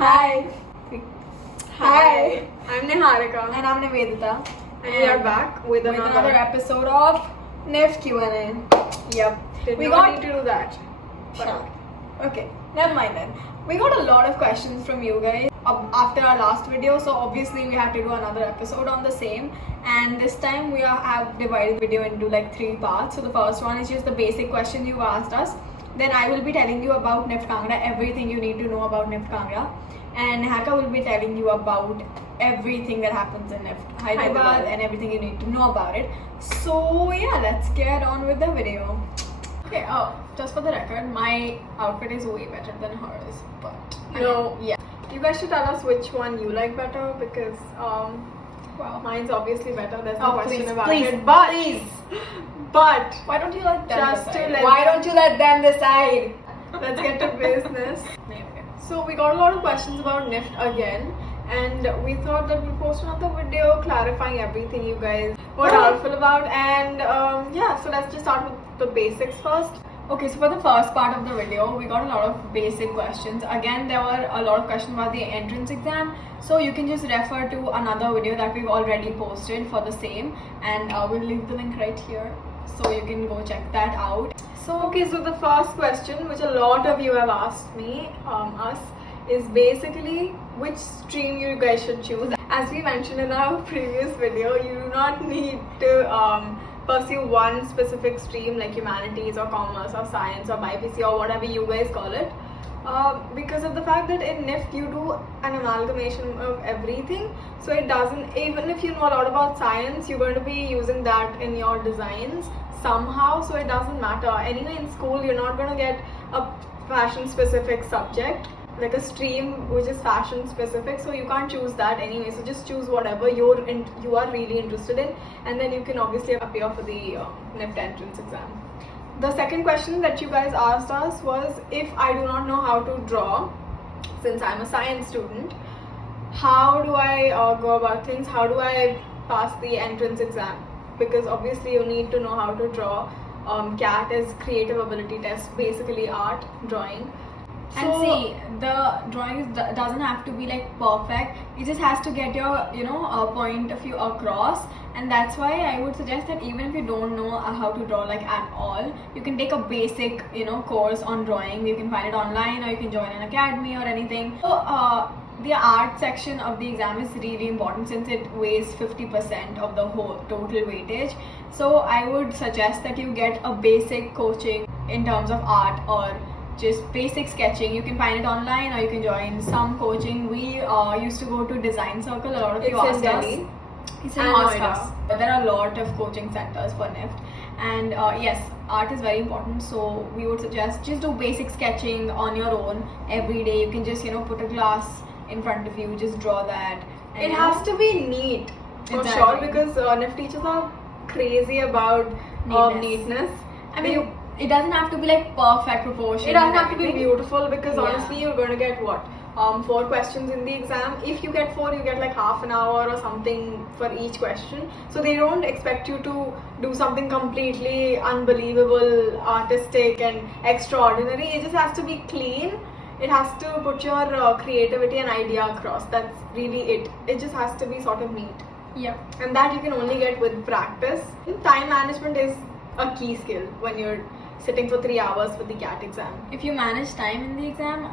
Hi. Hi. I'm Niharika. And I'm Nivedita. And we are back with another episode of NIFT Q&A. Yep. We need to do that. Sure. Okay. Never mind then. We got a lot of questions from you guys after our last video, so obviously we have to do another episode on the same. And this time we have divided the video into like 3 parts. So the first one is just the basic questions you asked us. Then I will be telling you about NIFT Kangra, everything you need to know about NIFT Kangra. And Niharika will be telling you about everything that happens in NIFT Hyderabad and everything you need to know about it. So yeah, let's get on with the video. Okay, just for the record, my outfit is way better than hers, but yeah. You guys should tell us which one you like better because well, mine's obviously better. There's no question about it. But why don't you let them decide? Why don't you let them decide? Let's get to business. So we got a lot of questions about NIFT again, and we thought that we'll post another video clarifying everything you guys were doubtful about. And yeah, so let's just start with the basics first. Okay, so for the first part of the video, we got a lot of basic questions. Again, there were a lot of questions about the entrance exam, so you can just refer to another video that we've already posted for the same, and we'll leave the link right here, so you can go check that out. So the first question, which a lot of you have asked me, us, is basically which stream you guys should choose. As we mentioned in our previous video, you do not need to pursue one specific stream like humanities or commerce or science or BPC or whatever you guys call it, because of the fact that in NIFT you do an amalgamation of everything. So it doesn't, even if you know a lot about science, you're going to be using that in your designs somehow, so it doesn't matter. Anyway, in school you're not going to get a fashion specific subject like a stream which is fashion specific, so you can't choose that anyway. So just choose whatever you are really interested in, and then you can obviously appear for the NIFT entrance exam. The second question that you guys asked us was, if I do not know how to draw, since I'm a science student, how do I go about things? How do I pass the entrance exam? Because obviously you need to know how to draw. CAT is creative ability test, basically art drawing. And see, the drawing doesn't have to be like perfect. It just has to get your point of view across, and that's why I would suggest that even if you don't know how to draw like at all, you can take a basic course on drawing. You can find it online, or you can join an academy or anything. So the art section of the exam is really important since it weighs 50% of the whole total weightage. So I would suggest that you get a basic coaching in terms of art or just basic sketching. You can find it online, or you can join some coaching. We used to go to Design Circle. A lot of you asked us. It's in Hostel. There are a lot of coaching centers for NIFT, and yes, art is very important. So we would suggest just do basic sketching on your own every day. You can just put a glass in front of you, just draw that. And it has to be neat for sure, because NIFT teachers are crazy about neatness. I mean, it doesn't have to be like perfect proportion. It doesn't have to be beautiful, because honestly you're going to get what? 4 questions in the exam. If you get 4, you get like half an hour or something for each question. So they don't expect you to do something completely unbelievable, artistic and extraordinary. It just has to be clean. It has to put your creativity and idea across. That's really it. It just has to be sort of neat. Yeah. And that you can only get with practice. Time management is a key skill when you're sitting for 3 hours for the CAT exam. If you manage time in the exam,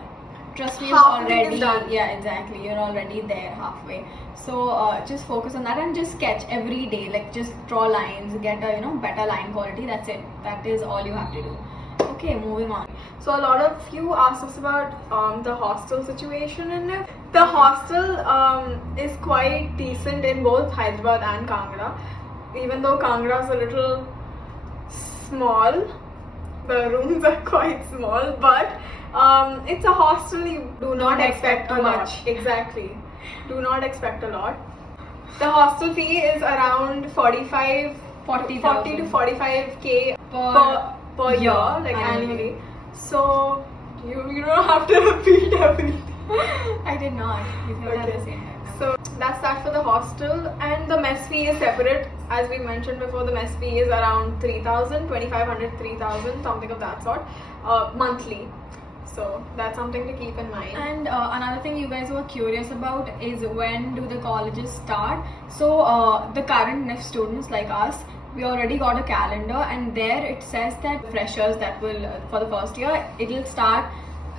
trust me, half is done. Yeah, exactly. You're already there halfway. So just focus on that and just sketch every day. Like just draw lines, get a better line quality. That's it. That is all you have to do. Okay, moving on. So a lot of you asked us about the hostel situation in NIFT. The hostel is quite decent in both Hyderabad and Kangra. Even though Kangra is a little small, the rooms are quite small, but it's a hostel. You do not expect too much. Exactly, do not expect a lot. The hostel fee is around 40 to 45k per year, like annually. So you don't have to repeat everything. I did not. You said that at the same time. So that's that for the hostel, and the mess fee is separate. As we mentioned before, the mess fee is around 3,000, 2,500, 3,000, something of that sort, monthly. So that's something to keep in mind. And another thing you guys were curious about is when do the colleges start. So the current NIFT students like us, we already got a calendar, and there it says that freshers that will for the first year, it will start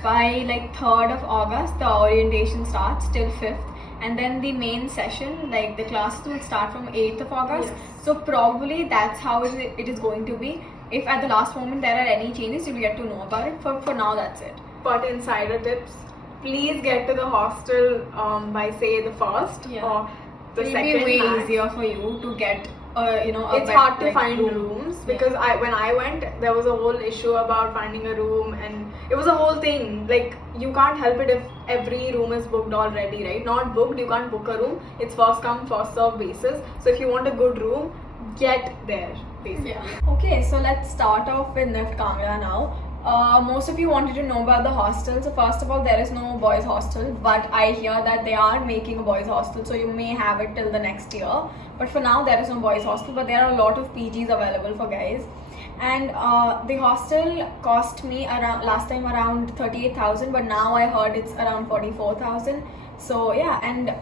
by like 3rd of August. The orientation starts till 5th, and then the main session, like the classes, will start from 8th of August. Yes. So probably that's how it is going to be. If at the last moment there are any changes, you'll get to know about it. For now, that's it. But insider tips, please get to the hostel by say the 1st Yeah. or the It'll 2nd. be way max. easier for you to get It's hard to find rooms because when I went, there was a whole issue about finding a room, and it was a whole thing. Like, you can't help it if every room is booked already, right? Not booked, you can't book a room. It's first come first serve basis. So if you want a good room, get there basically. Yeah. Okay, so let's start off with NIFT Kangra now. Most of you wanted to know about the hostel. So first of all, there is no boys hostel, but I hear that they are making a boys hostel, so you may have it till the next year. But for now, there is no boys hostel, but there are a lot of PGs available for guys. And the hostel cost me around last time around 38,000, but now I heard it's around 44,000. So yeah, and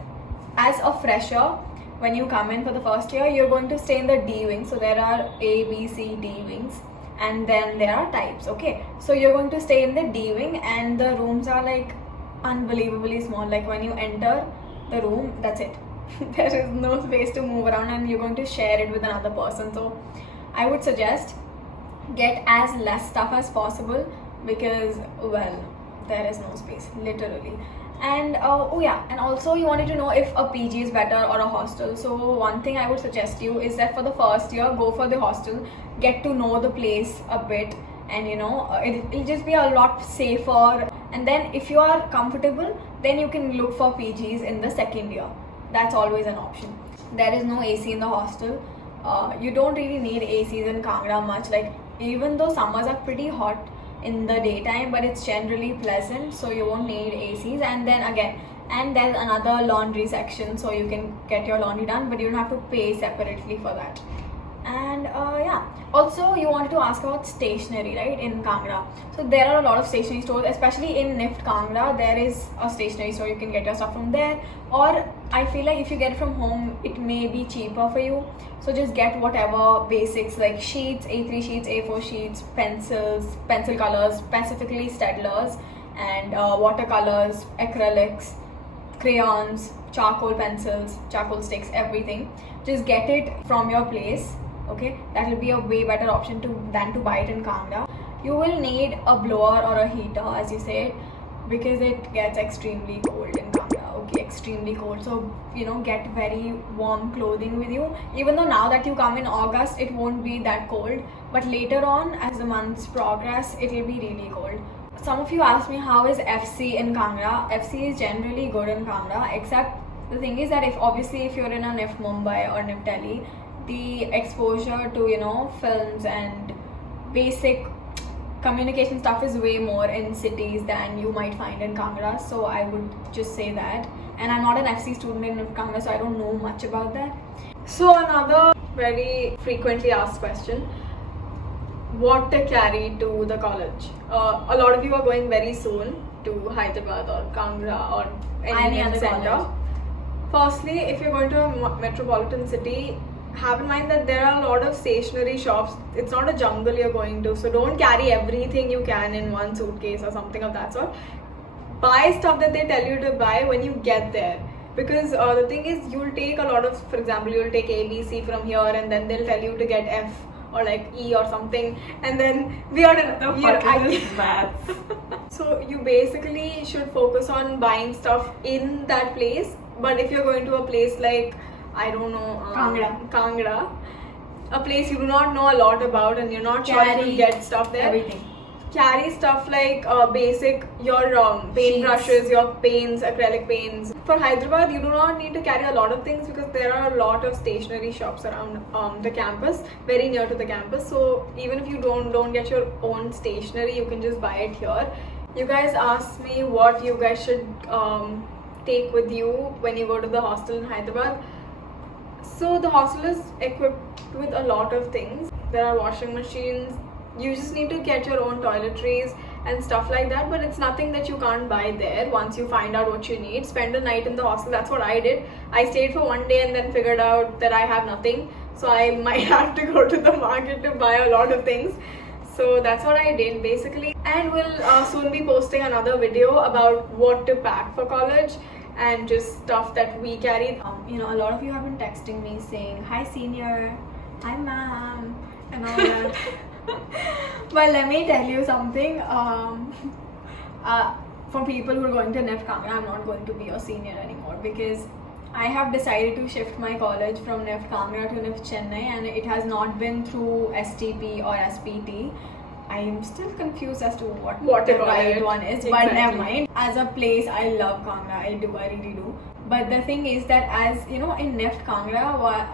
as a fresher, when you come in for the first year, you're going to stay in the D wing. So there are A, B, C, D wings, and then there are types. Okay, so you're going to stay in the D wing, and the rooms are like unbelievably small. Like when you enter the room, that's it. There is no space to move around, and you're going to share it with another person. So I would suggest get as less stuff as possible, because well, there is no space literally. And oh yeah, and also you wanted to know if a PG is better or a hostel. So one thing I would suggest you is that for the first year, go for the hostel, get to know the place a bit, and it'll just be a lot safer. And then if you are comfortable, then you can look for PGs in the second year. That's always an option. There is no AC in the hostel. You don't really need ACs in Kangra much. Like, even though summers are pretty hot in the daytime, but it's generally pleasant, so you won't need ACs. And then again, and there's another laundry section, so you can get your laundry done, but you don't have to pay separately for that. And yeah, also you wanted to ask about stationery, right, in Kangra. So there are a lot of stationery stores, especially in NIFT Kangra. There is a stationery store, you can get your stuff from there, or I feel like if you get it from home, it may be cheaper for you. So just get whatever basics like sheets, A3 sheets, A4 sheets, pencils, pencil colors, specifically Staedtlers, and watercolors, acrylics, crayons, charcoal pencils, charcoal sticks, everything. Just get it from your place. Okay, that will be a way better option than to buy it in Kangra. You will need a blower or a heater, as you said, because it gets extremely cold in Kangra. Okay, extremely cold. So get very warm clothing with you. Even though now that you come in August, it won't be that cold, but later on, as the months progress, it will be really cold. Some of you asked me how is FC in Kangra. FC is generally good in Kangra, except the thing is that if you're in a NIFT Mumbai or NIFT Delhi, the exposure to films and basic communication stuff is way more in cities than you might find in Kangra. So I would just say that. And I'm not an FC student in NIFT Kangra, so I don't know much about that. So another very frequently asked question: what to carry to the college? A lot of you are going very soon to Hyderabad or Kangra or any other center. Firstly, if you're going to a metropolitan city, have in mind that there are a lot of stationery shops. It's not a jungle you're going to, so don't carry everything you can in one suitcase or something of that sort. Buy stuff that they tell you to buy when you get there, because the thing is, you'll take a lot of, for example, you'll take A, B, C from here, and then they'll tell you to get F or like E or something, and then we are math. So you basically should focus on buying stuff in that place. But if you're going to a place like, I don't know, Kangra, a place you do not know a lot about and you're not sure if you'll get stuff there, everything. Carry stuff like basic, your paint brushes, your paints, acrylic paints. For Hyderabad, you do not need to carry a lot of things because there are a lot of stationery shops around the campus, very near to the campus. So even if you don't get your own stationery, you can just buy it here. You guys asked me what you guys should take with you when you go to the hostel in Hyderabad. So the hostel is equipped with a lot of things. There are washing machines. You just need to get your own toiletries, and stuff like that, but it's nothing that you can't buy there once you find out what you need. Spend a night in the hostel. That's what I did. I stayed for one day and then figured out that I have nothing, so I might have to go to the market to buy a lot of things. So that's what I did basically, and we'll soon be posting another video about what to pack for college and just stuff that we carry. You know, a lot of you have been texting me saying, "Hi senior, hi ma'am," and all that. But let me tell you something. For people who are going to NIFT Kangra, I'm not going to be your senior anymore, because I have decided to shift my college from NIFT Kangra to NIFT Chennai, and it has not been through STP or SPT. I am still confused as to what the right one is, exactly. But never mind. As a place, I love Kangra. I really do. But the thing is that, as you know, in NIFT Kangra,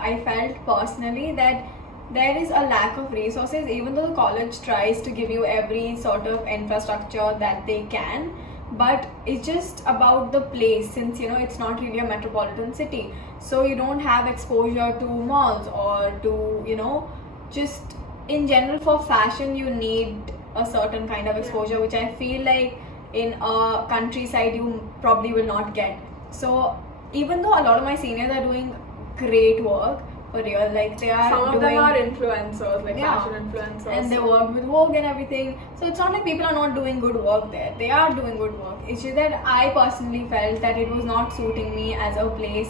I felt personally that there is a lack of resources. Even though the college tries to give you every sort of infrastructure that they can, but it's just about the place, since you know it's not really a metropolitan city, so you don't have exposure to malls or to, you know, just in general for fashion you need a certain kind of exposure, which I feel like in a countryside you probably will not get. So even though a lot of my seniors are doing great work for real, like they are some of them are influencers, like fashion influencers, and they work with Vogue and everything, so it's not like people are not doing good work there. They are doing good work. It's just that I personally felt that it was not suiting me as a place.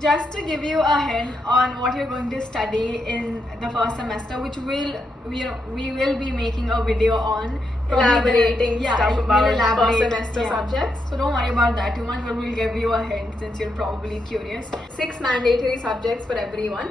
Just to give you a hint on what you're going to study in the first semester, which we will be making a video on, elaborating stuff about first semester yeah. subjects. So don't worry about that too much, but we'll give you a hint since you're probably curious. 6 mandatory subjects for everyone.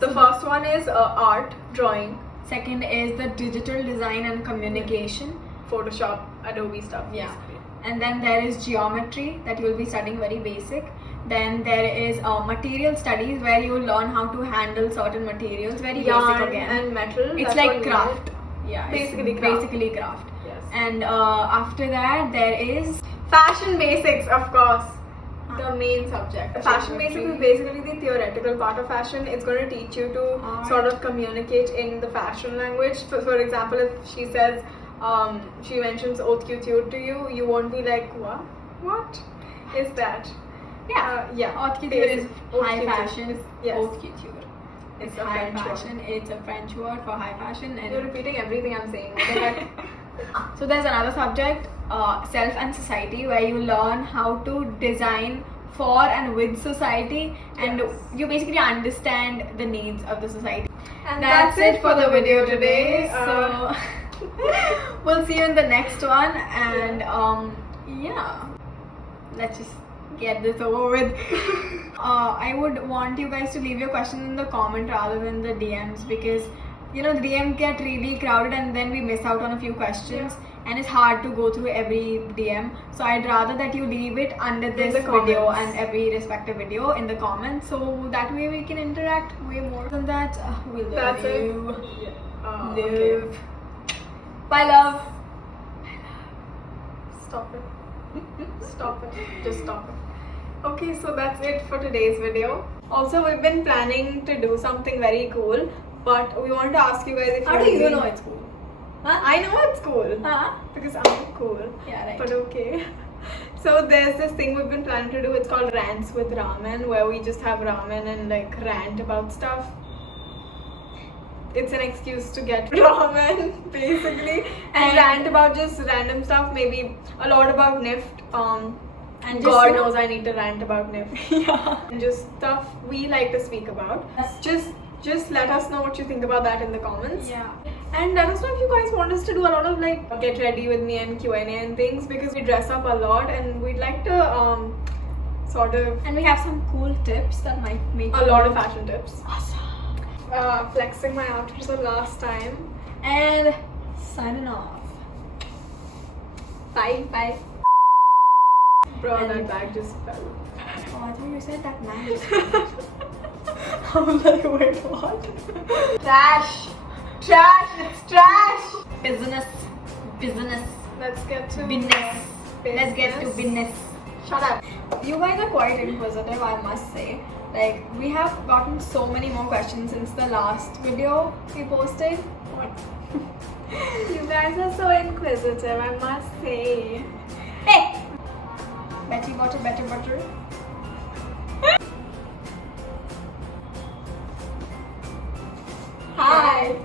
The first one is art, drawing. Second is the digital design and communication, Photoshop, Adobe stuff. Yeah. And then there is geometry that you will be studying, very basic. Then there is material studies, where you learn how to handle certain materials, very Yarn basic again. and metal. It's like craft. Yeah, basically craft. Yes. And after that there is fashion basics, of course. The main subject. Fashion basics is basically the theoretical part of fashion. It's going to teach you to sort of communicate in the fashion language. For example, if she says, she mentions haute couture to you, you won't be like, what is that? Yeah. Haute couture is high fashion. Yes. Haute couture. It's a high fashion. It's a French word for high fashion. And you're repeating everything I'm saying. So there's another subject, self and society, where you learn how to design for and with society, and you basically understand the needs of the society. And that's it for the video today. So we'll see you in the next one, and yeah, let's just get this over with. I would want you guys to leave your questions in the comment rather than the DMs, because you know the DMs get really crowded and then we miss out on a few questions, and it's hard to go through every DM. So I'd rather that you leave it under this video and every respective video in the comments, so that way we can interact way more. Than that, we love you. Live. Okay. Bye, love. Stop it. Stop it. Just stop it. Okay, so that's it for today's video. Also, we've been planning to do something very cool, but we want to ask you guys if how do you know it's cool? Huh? I know it's cool. Because I'm cool. Yeah, right. But okay. So there's this thing we've been planning to do. It's called Rants with Ramen, where we just have ramen and like rant about stuff. It's an excuse to get ramen, basically, and rant about just random stuff. Maybe a lot about NIFT. And God knows I need to rant about NIFT. Yeah. And just stuff we like to speak about. Just let us know what you think about that in the comments. Yeah. And let us know if you guys want us to do a lot of like get ready with me and Q&A and things, because we dress up a lot and we'd like to sort of. And we have some cool tips that might make a lot of fashion tips. Awesome. Flexing my outfit for the last time. And signing off. Bye. Bro, And that bag just fell. Oh, I thought you said that man. I was like, wait, what? Trash! It's trash! Business. Let's get to business. Let's get to business. Shut up. You guys are quite inquisitive, I must say. Like, we have gotten so many more questions since the last video we posted. What? You guys are so inquisitive, I must say. Hey! Betty butter, better butter. Hi!